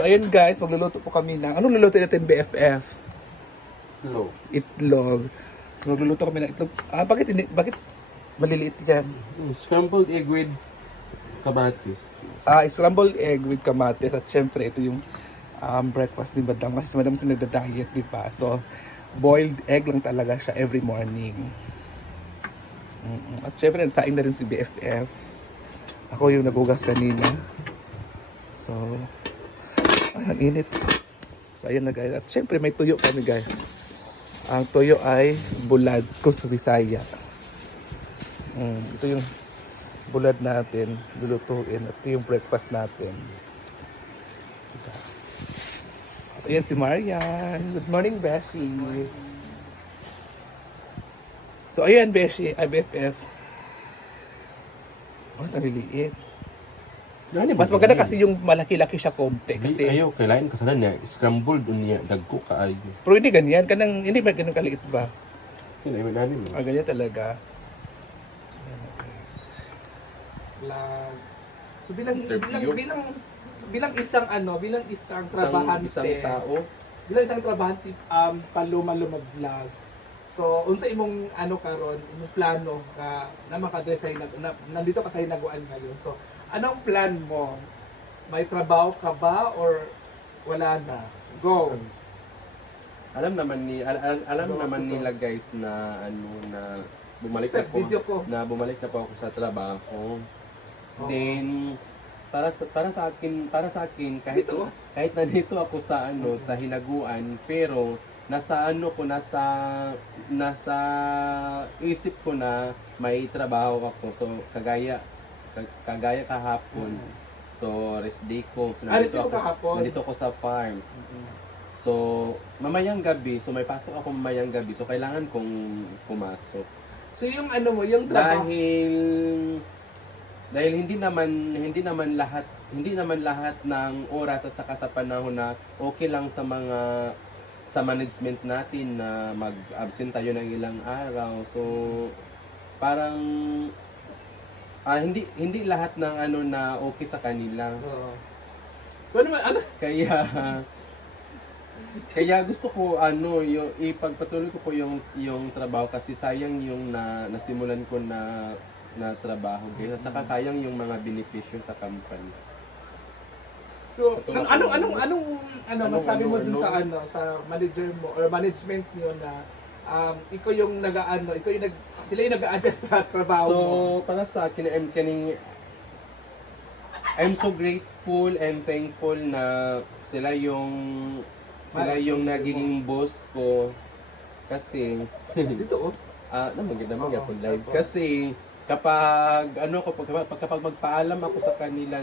So ayun guys, magluluto po kami ng, anong luluto natin BFF? Hello. Itlog. So magluluto kami ng itlog. Bakit maliliit yan? Scrambled egg with kamatis. Scrambled egg with kamatis at syempre ito yung breakfast ni Madam kasi si Madam ito nagda-diet, di ba? So boiled egg lang talaga siya every morning. At syempre nagsaing na rin si BFF. Ako yung nagugas kanina. So ang init. So, ayun na guys. At syempre may tuyo kami guys. Ang tuyo ay bulad kung sa Bisaya. Ito yung bulad natin, lulutuin. At ito yung breakfast natin. At ayan si Marian. Good morning, Beshi. So ayan, Beshi, BFF. Oh, naliliit. Mas maganda kasi yung malaki-laki siya konti. Kasi Ayaw, kailangan ka sana niya. Scrambled niya. Dagko ka ayo. pero hindi ganyan. Hindi ba ganun kaliit ba? Yun, ayun namin. Ganyan talaga. So, yan na guys. Vlog. So bilang isang trabahante. Isang tao. Bilang isang trabahante, paluma-luma vlog. So, unsa imong karon, imong plano na maka-design na nandito ka sa hinaguan ngayon. So, anong plan mo? May trabaho ka ba or wala na? Go. Alam naman nila guys na bumalik Sa video ko. bumalik na po ako sa trabaho. Then para sa akin kahit nandito ako sa sa hinaguan, pero nasa isip ko na may trabaho ako. So kagaya kahapon. So rest day ko. So, nandito ako sa farm. So mamayang gabi, so may pasok ako mamayang gabi. So kailangan kong pumasok. So yung yung trabaho. Dahil hindi naman lahat ng oras at saka sa panahon na okay lang sa management natin na mag-absent tayo ng ilang araw. So parang hindi lahat ng na okay sa kanila. So kaya gusto ko yung ipagpatuloy ko po yung trabaho kasi sayang yung nasimulan ko na trabaho guys, at saka sayang yung mga benepisyo sa company. So, anong masabi mo dun sa manager mo or management niyo na ikaw yung sila yung nag-a-adjust sa trabaho mo? So, para sa akin, I'm so grateful and thankful na sila yung nagiging boss ko kasi dito naman yapon live kasi kapag magpaalam ako sa kanila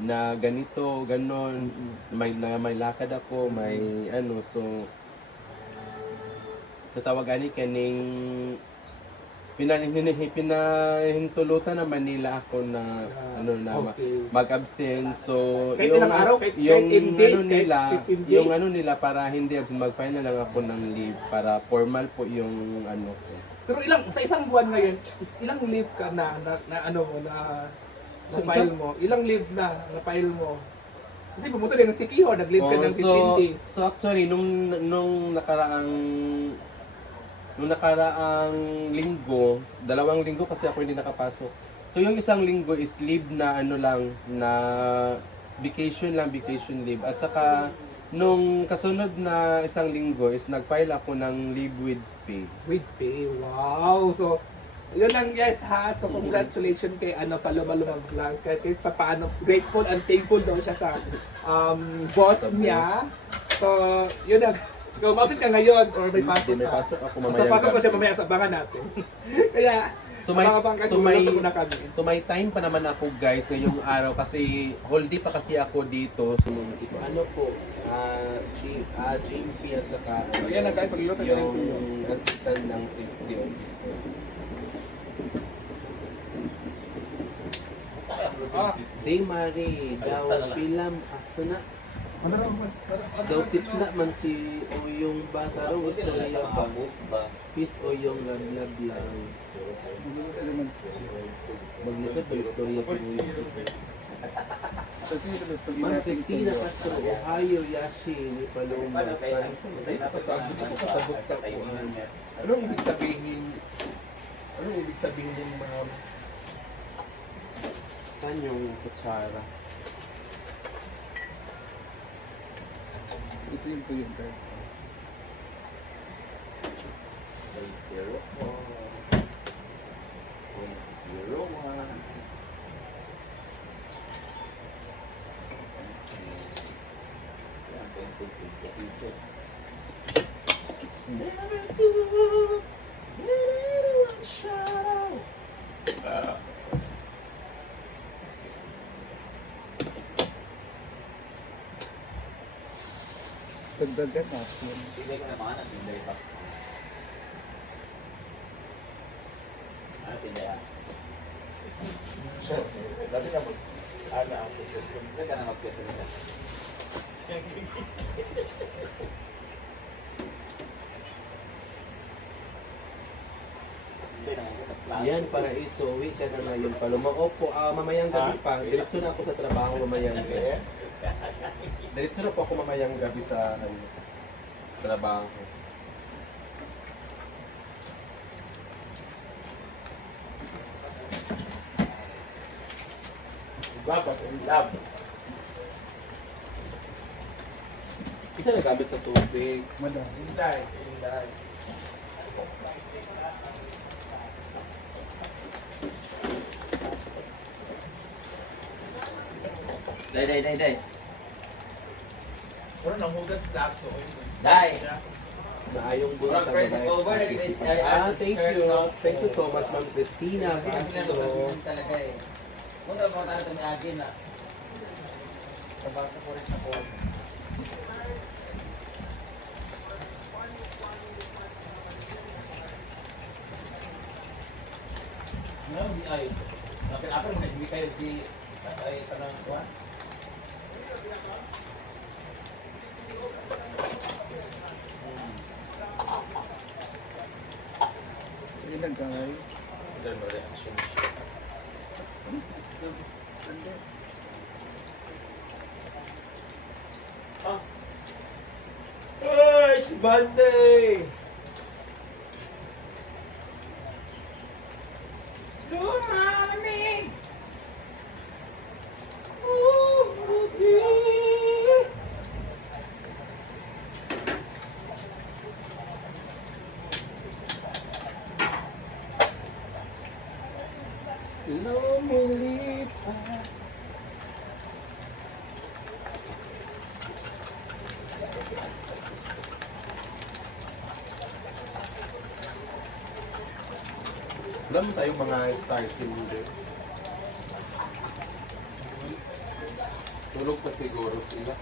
na ganito, ganon, may lakad ako, may so sa tawagan kaning pinahintulutan naman nila ako na mag-absent. So kahit ilang araw, yung nila para hindi absent, mag-file na lang ako ng leave para formal po yung ko. Pero sa isang buwan ngayon, ilang leave ka na file mo? Ilang leave na file mo? Kasi pumunta din ng Sikiho, nag-leave ka ng 15 days. So actually, nung nakaraang linggo, 2 linggo kasi ako hindi nakapasok. So yung isang linggo is leave na na vacation leave. At saka nung kasunod na isang linggo is nag-file ako ng leave with pay. With pay, wow! So, yun lang guys ha. So congratulations kay Paloma Vlogs. Kahit paano, grateful and thankful daw siya sa boss niya. So, yun lang. Ikaw, ma-outfit ka ngayon or may pasok ka? May pasok ako mamaya. Sa pasok ko siya mamaya sa abangan natin. Kaya, so may time pa naman ako guys ngayong araw kasi whole day pa kasi ako dito. So GMP at saka yan na guys, pagluluto yung assistant ng safety officer. Day Marie, daw pilam aso na. Daw pitla man si o yung bata ro istorya ba? Pis o yung lablab lang. Maglisod ba istorya si Uy? Ma'am Christina Castro, Ohio, Yashi, ni Paloma. Pasabot ako kasabot sa kuhan. Anong ibig sabihin? Anong ibig sabihin ng ma'am? Saan yung kutsara? Ito yung tuyo guys. 0.01. Yan, 25 pesos. Dagdagan natin. Hindi ko naman at hindi pa. Ano sila yan? Dati na po. Ala ako. Hindi ka na magpito nila. Yan, Paraiso, uwi ka na ngayon. Paloma, opo, mamayang gabi pa. Diretso na ako sa trabaho mamayang gabi. Diretso na po ako mamayang gabi sa trabaho. Dapat, love. Isa na gamit sa tubig. Madami. Hinday, hinday. Day. Pero nanghugas black so. Day. Naayong buwan Murag press over, thank you. Thank you so much, Ma'am Christina Castro. talaga eh. Punta po tayo sa may na. Trabaho ko rin ako. No, di ay. Apa mo hindi kayo si ay tanong ko. Yun na guys. Then reaction. It's Monday! Good morning! Lumilipas. Wala mo tayong mga star cylinder. Tulog pa siguro sila.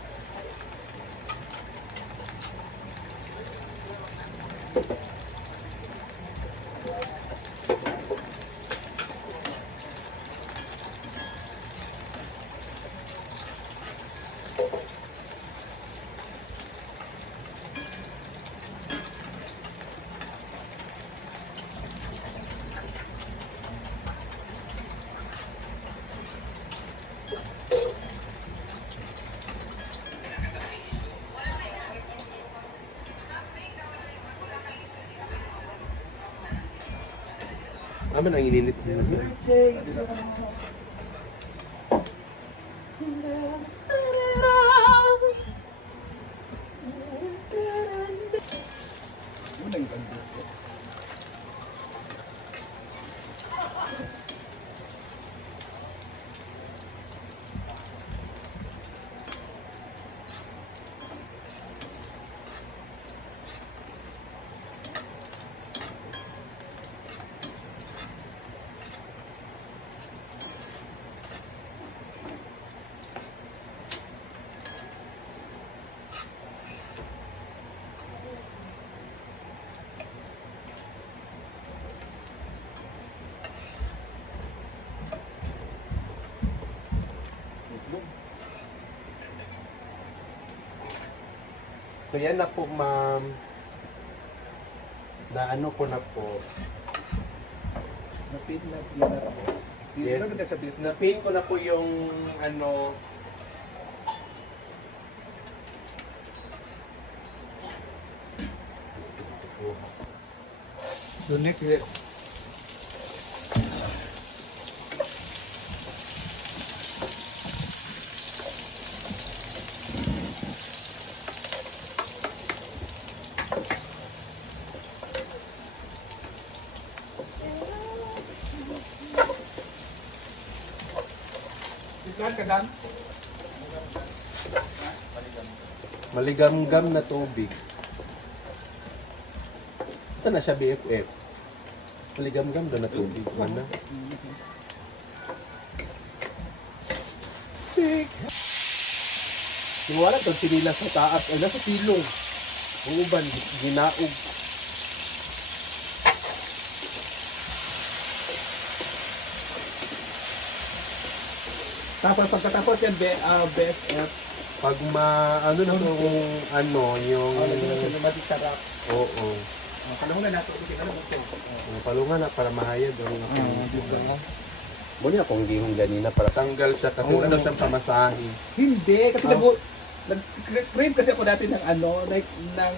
Amin ang inilit nila. Yun ang ganda. So yan na po, ma'am. Na ano ko na po. Napid na ako. Yes. Ano na sa beef? Na-pin ko na po yung ano, Dunik. Ilan ka dan? maligam-gam na tubig. Saan na siya BFF? Maligam-gam doon na tubig. Mana? Yung wala to sinila sa taas. Ay, nasa silong. Ang uban, ginaog. Tapos pagkatapos yan, BFF. Pag ano na kung ano, yung... Mati sarap. Oo. Kalahon na nato, hindi ka na ito. Palungan na para mahayag. Dito. Muli akong gihong ganina para tanggal siya kasi Oo. ano siyang pamasahe. Hindi, kasi nag-crave kasi ako dati ng like, ng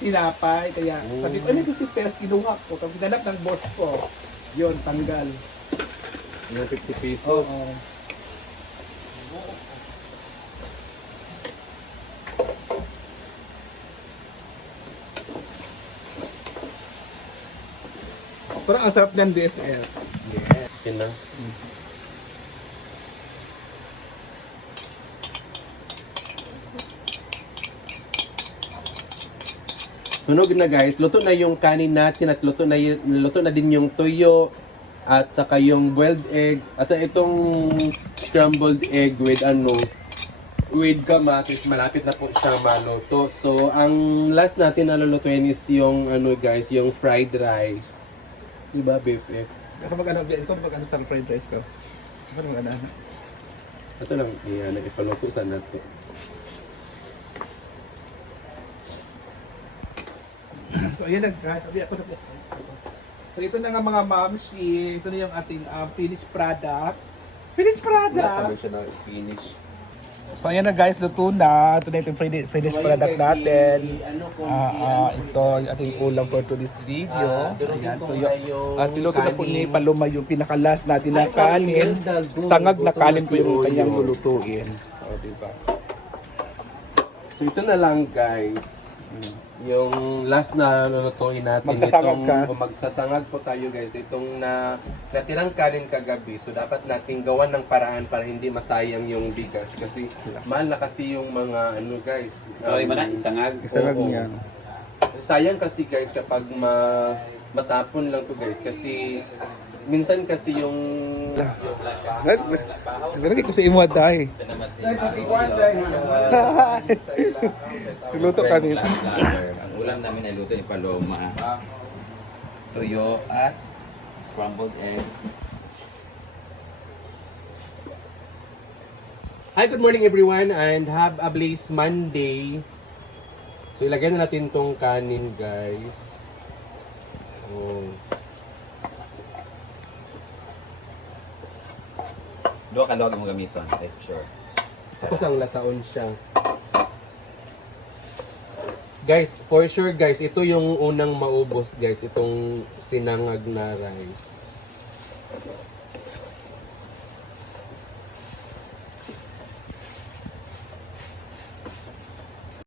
tinapay, kaya sabi ko, ay may 50 pesos, kinuha ko. Tapos ganap ng boss ko, yun, tanggal. Yung 50 pesos. Oo. Parang ang sarap ng BFF. Yes. Yun na. Sunog na guys, luto na yung kanin natin at luto na din yung toyo at saka yung boiled egg at saka itong scrambled egg with kamatis, malapit na po siya maluto. So, ang last natin na lulutuin is yung guys, yung fried rice. Diba, BFF? Ito mag-ano sa fried rice ko. Ito mag-ano. Ito lang, ipaluto sa natin. So, ayan na guys. Sabi ako na po. So, ito na nga mga moms. Ito na yung ating finished product. Finished Wala product! kami siya na finish. So, ayan na guys. Luto na. Ito na yung finished product natin. Ito yung ating ulam for today's video. Ayan. So, at niluto na po ni Paloma yung pinakalas natin na kanin. Sangag na kanin po yung kanyang lulutuin. O, diba? So ito na lang guys. Yung last na lulutuin natin. Magsasangag ka? Magsasangag po tayo guys. Itong natirang kanin kagabi. So dapat nating gawan ng paraan para hindi masayang yung bigas. Kasi mahal na kasi yung mga guys. Sorry ba na? Isangag? Isangag Oo. niya. Sayang kasi guys kapag matapon lang to guys. Kasi minsan kasi yung Lagi ko sa imo day. Luto kami. Ang ulam namin ay luto ni Paloma. Tuyo at scrambled egg. Hi, good morning everyone and have a blessed Monday. So ilagay na natin tong kanin guys. Oh. Dua ka mo gamiton, sure. Tapos ang lataon siya. Guys, for sure guys, ito yung unang maubos guys, itong sinangag na rice.